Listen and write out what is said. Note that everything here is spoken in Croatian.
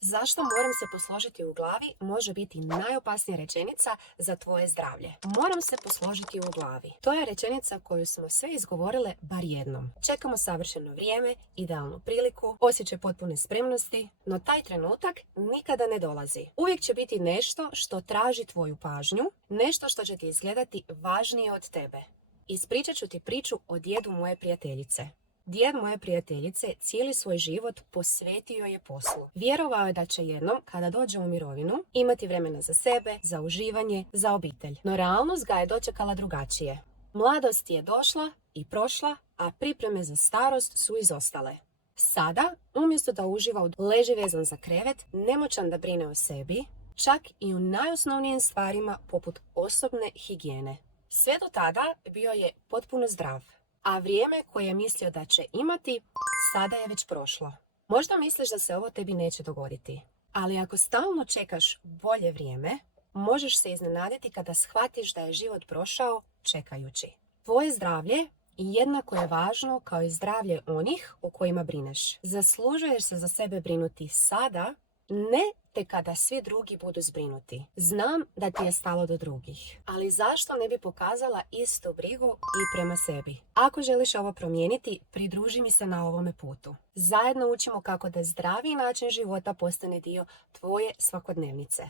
Zašto moram se posložiti u glavi može biti najopasnija rečenica za tvoje zdravlje. Moram se posložiti u glavi. To je rečenica koju smo sve izgovorile bar jednom. Čekamo savršeno vrijeme, idealnu priliku, osjećaj potpune spremnosti, no taj trenutak nikada ne dolazi. Uvijek će biti nešto što traži tvoju pažnju, nešto što će ti izgledati važnije od tebe. Ispričat ću ti priču o djedu moje prijateljice. Djed moje prijateljice cijeli svoj život posvetio je poslu. Vjerovao je da će jednom, kada dođe u mirovinu, imati vremena za sebe, za uživanje, za obitelj. No realnost ga je dočekala drugačije. Mladost je došla i prošla, a pripreme za starost su izostale. Sada, umjesto da uživa leži vezan za krevet, nemoćan da brine o sebi, čak i u najosnovnijim stvarima poput osobne higijene. Sve do tada bio je potpuno zdrav. A vrijeme koje je mislio da će imati, sada je već prošlo. Možda misliš da se ovo tebi neće dogoditi, ali ako stalno čekaš bolje vrijeme, možeš se iznenaditi kada shvatiš da je život prošao čekajući. Tvoje zdravlje jednako je važno kao i zdravlje onih o kojima brineš. Zaslužuješ se za sebe brinuti sada, ne te kada svi drugi budu zbrinuti. Znam da ti je stalo do drugih, ali zašto ne bi pokazala istu brigu i prema sebi? Ako želiš ovo promijeniti, pridruži mi se na ovome putu. Zajedno učimo kako da zdraviji način života postane dio tvoje svakodnevnice.